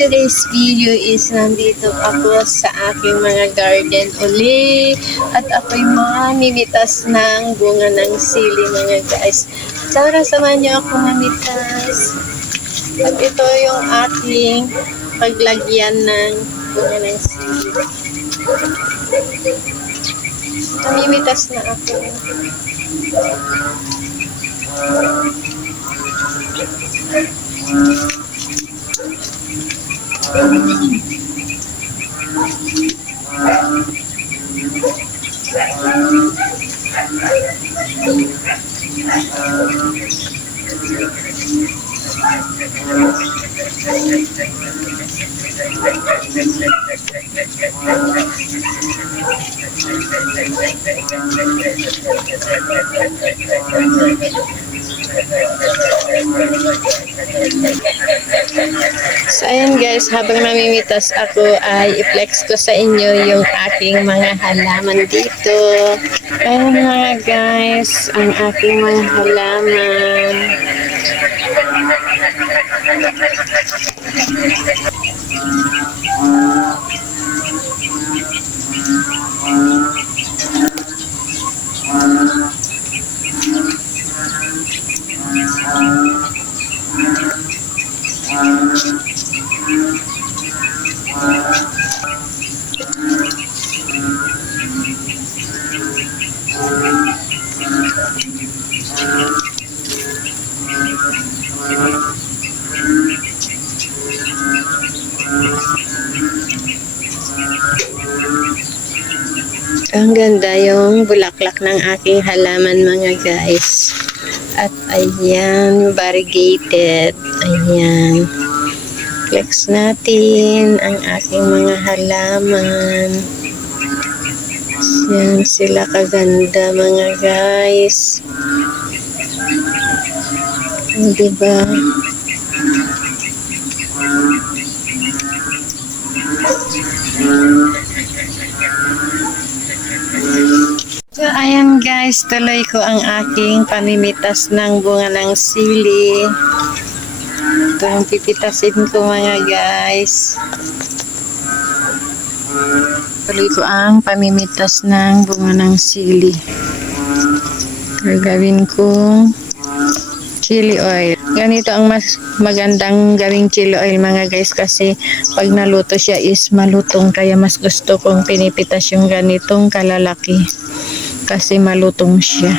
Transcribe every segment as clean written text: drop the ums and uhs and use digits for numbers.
today's video is nandito ako sa aking mga garden uli at ako'y mamimitas ng bunga ng sili mga guys. Tara, samahan niyo ako mamitas. At ito yung aking paglagyan ng bunga ng sili. Mamimitas na ako. So ayan guys, habang namimitas ako ay i-flex ko sa inyo yung aking mga halaman dito. Ayan mga guys, ang aking mga halaman. Ang ganda yung bulaklak ng aking halaman mga guys. At ayan, variegated. Ayan. Flex natin ang aking mga halaman. Ayan sila kaganda mga guys. Diba? So, ayan guys, tuloy ko ang aking pamimitas ng bunga ng sili. Ito yung pipitasin ko mga guys. Tuloy ko ang pamimitas ng bunga ng sili. Gagawin kong chili oil. Ganito ang mas magandang gawing chili oil mga guys kasi pag naluto siya is malutong kaya mas gusto kong pinipitas yung ganitong kalalaki kasi malutong siya.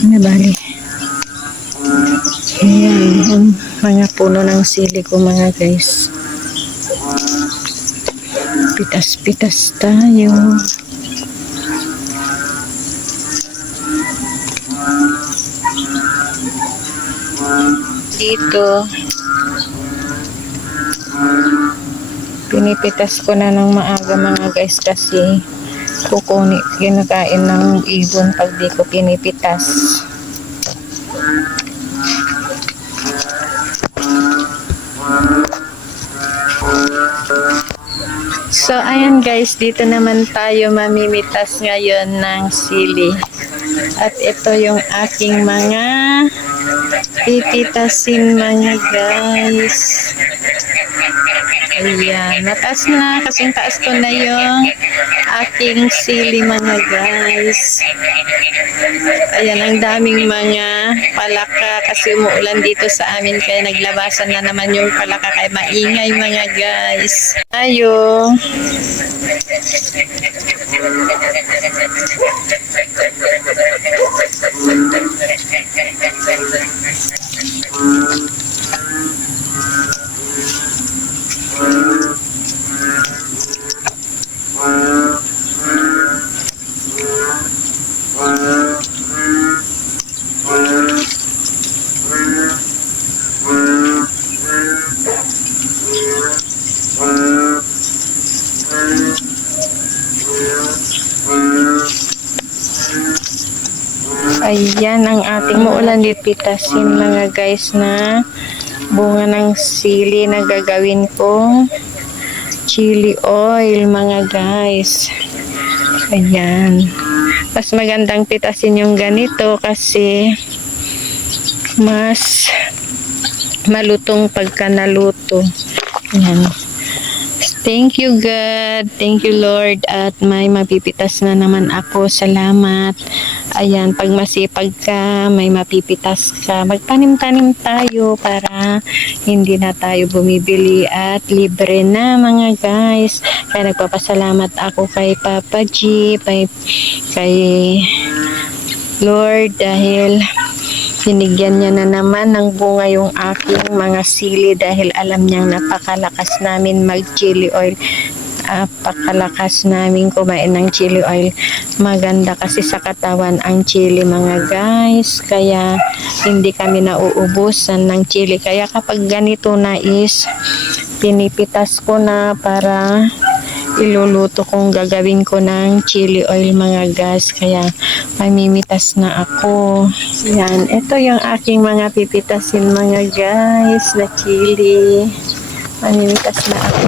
Ano bali? Ayan, ang mga puno ng sili ko mga guys. Pitas-pitas tayo. Dito pinipitas ko na ng maaga mga guys kasi kinakain ng ibon pag di ko pinipitas. So ayan guys, dito naman tayo mamimitas ngayon ng sili. At ito yung aking mga pipitasin mga guys. Ayan, mataas na kasing taas ko na yung aking sili mga guys. Ayan, ang daming mga palaka kasi umuulan dito sa amin kaya naglabasan na naman yung palaka kaya maingay mga guys. Ayo. Ayan ang ating muulan pitasin mga guys na bunga ng sili na gagawin kong chili oil mga guys. Ayan. Mas magandang pitasin yung ganito kasi mas malutong pagka naluto. Yan. Thank you God, thank you Lord, at may mapipitas na naman ako. Salamat. Ayan, pag masipag ka, may mapipitas ka. Magtanim-tanim tayo para hindi na tayo bumibili at libre na mga guys. Kaya nagpapasalamat ako kay Papa G, kay Lord dahil binigyan niya na naman ng bunga yung aking mga sili dahil alam niyang napakalakas namin mag chili oil. Napakalakas namin kumain ng chili oil. Maganda kasi sa katawan ang chili mga guys. Kaya hindi kami nauubusan ng chili. Kaya kapag ganito na is pinipitas ko na para iluluto kong gagawin ko ng chili oil mga guys. Kaya mamimitas na ako. Yan, ito yung aking mga pipitasin mga guys na chili. Mamimitas na ako.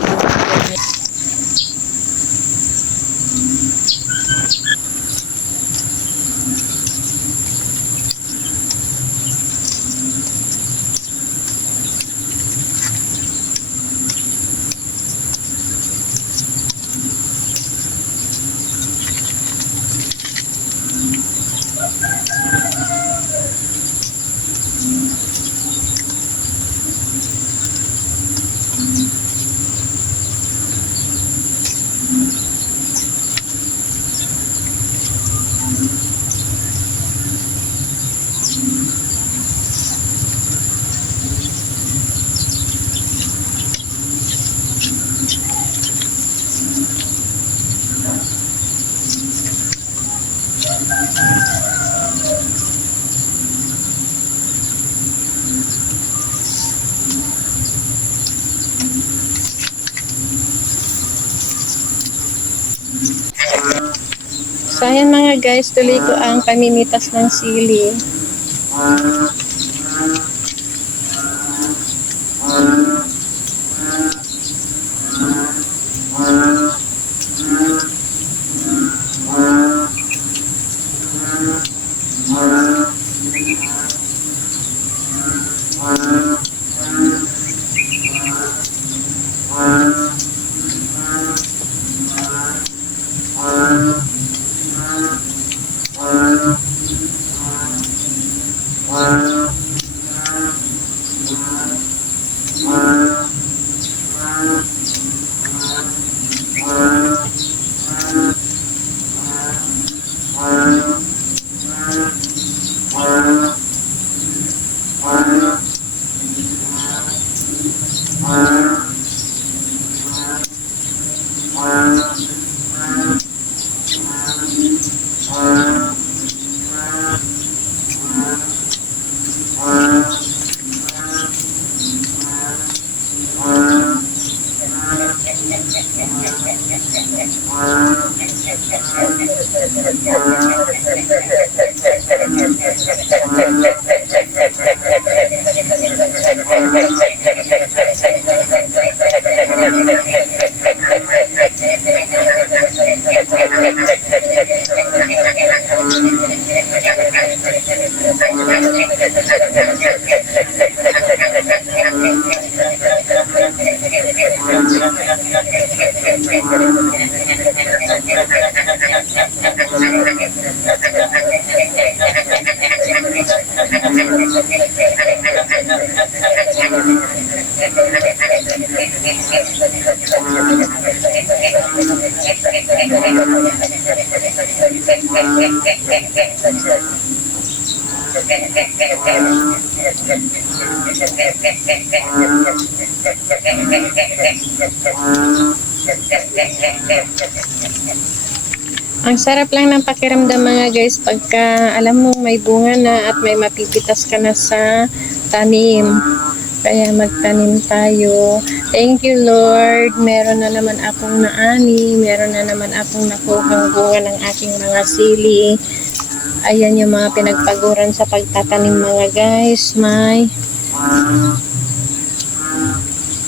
So ayan mga guys, tuloy ko ang pamimitas ng sili. Ang sarap lang ng pakiramdam mga guys pagka alam mo may bunga na at may mapipitas ka na sa tanim. Kaya magtanim tayo. Thank you Lord. Meron na naman akong naani. Meron na naman akong nakuhang bunga ng aking mga sili. Ayan yung mga pinagpaguran sa pagtatanim mga guys.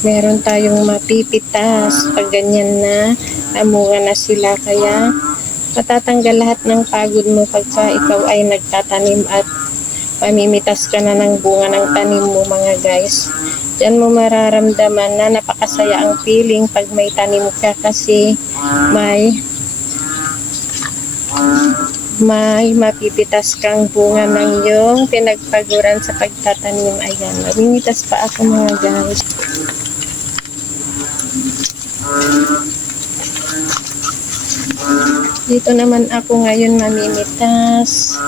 Meron tayong mapipitas pag ganyan na namunga na sila. Kaya matatanggal lahat ng pagod mo pagka ikaw ay nagtatanim at mamimitas ka na ng bunga ng tanim mo mga guys. Diyan mo mararamdaman na napakasaya ang feeling pag may tanim ka kasi may mapipitas kang bunga ng iyong pinagpaguran sa pagtatanim. Ayan, mamimitas pa ako mga guys. Dito naman ako ngayon mamimitas.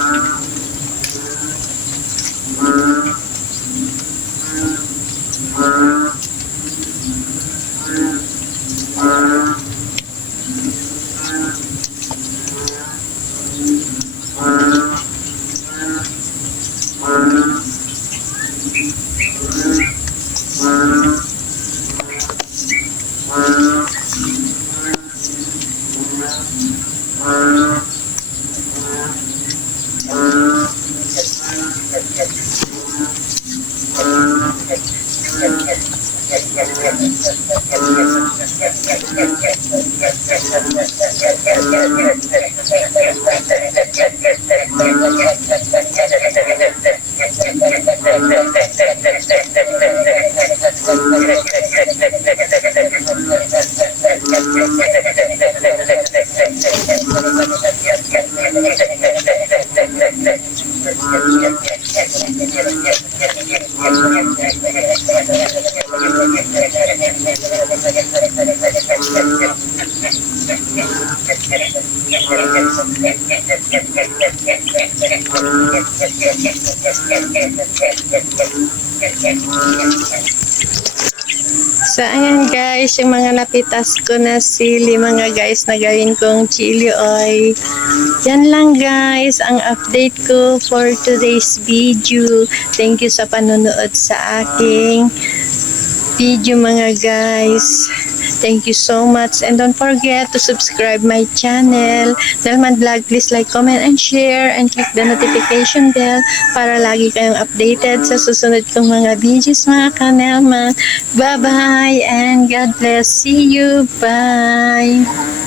So, ayan guys, yung mga napitas ko na sili, mga guys, na gawin kong chili oil. Yan lang guys, ang update ko for today's video. Thank you sa panonood sa aking video mga guys. Thank you so much, and don't forget to subscribe my channel, Nelman Vlog. Please like, comment, and share, and click the notification bell para lagi kayong updated sa susunod kong mga videos mga kanelman. Bye bye and God bless. See you. Bye.